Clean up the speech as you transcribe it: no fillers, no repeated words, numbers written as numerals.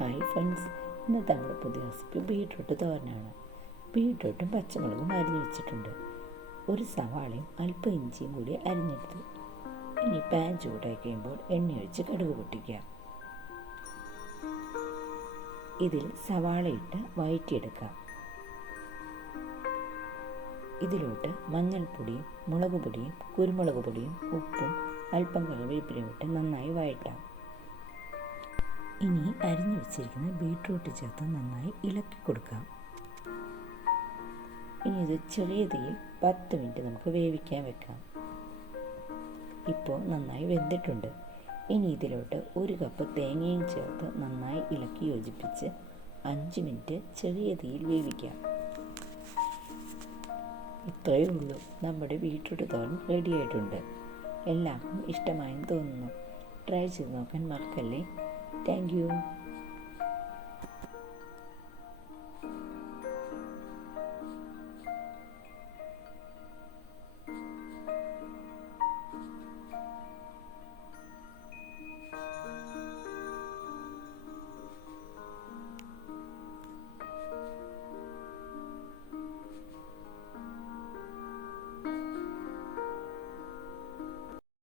Hi friends, ഇന്നത്തെ നമ്മുടെ പുതിയ റെസിപ്പി ബീട്രൂട്ട് തോരനാണ്. ബീട്രൂട്ടും പച്ചമുളകും അരിഞ്ഞു വെച്ചിട്ടുണ്ട്. ഒരു സവാളയും അല്പം ഇഞ്ചിയും കൂടി അരിഞ്ഞെടുത്തു. ഇനി പാൻ ചൂടായി കഴിയുമ്പോൾ എണ്ണയൊഴിച്ച് കടുക് പൊട്ടിക്കാം. ഇതിൽ സവാള ഇട്ട് വഴറ്റിയെടുക്കാം. ഇതിലോട്ട് മഞ്ഞൾപ്പൊടിയും മുളക് പൊടിയും കുരുമുളക് പൊടിയും ഉപ്പും അല്പം കറിവേപ്പിലയും ഇട്ട് നന്നായി വഴറ്റാം. ഇനി അരിഞ്ഞു വെച്ചിരിക്കുന്ന ബീട്രൂട്ട് ചേർത്ത് നന്നായി ഇളക്കി കൊടുക്കാം. ഇനി ഇത് ചെറിയ തീയിൽ 10 മിനിറ്റ് നമുക്ക് വേവിക്കാൻ വെക്കാം. ഇപ്പോൾ നന്നായി വെന്തിട്ടുണ്ട്. ഇനി ഇതിലോട്ട് 1 കപ്പ് തേങ്ങയും ചേർത്ത് നന്നായി ഇളക്കി യോജിപ്പിച്ച് 5 മിനിറ്റ് ചെറിയ തീയിൽ വേവിക്കാം. ഇത്രയേ ഉള്ളൂ, നമ്മുടെ ബീട്രൂട്ട് തോരൻ റെഡി ആയിട്ടുണ്ട്. എല്ലാവർക്കും ഇഷ്ടമായെന്ന് തോന്നുന്നു. ട്രൈ ചെയ്ത് നോക്കാൻ മറക്കല്ലേ. Thank you.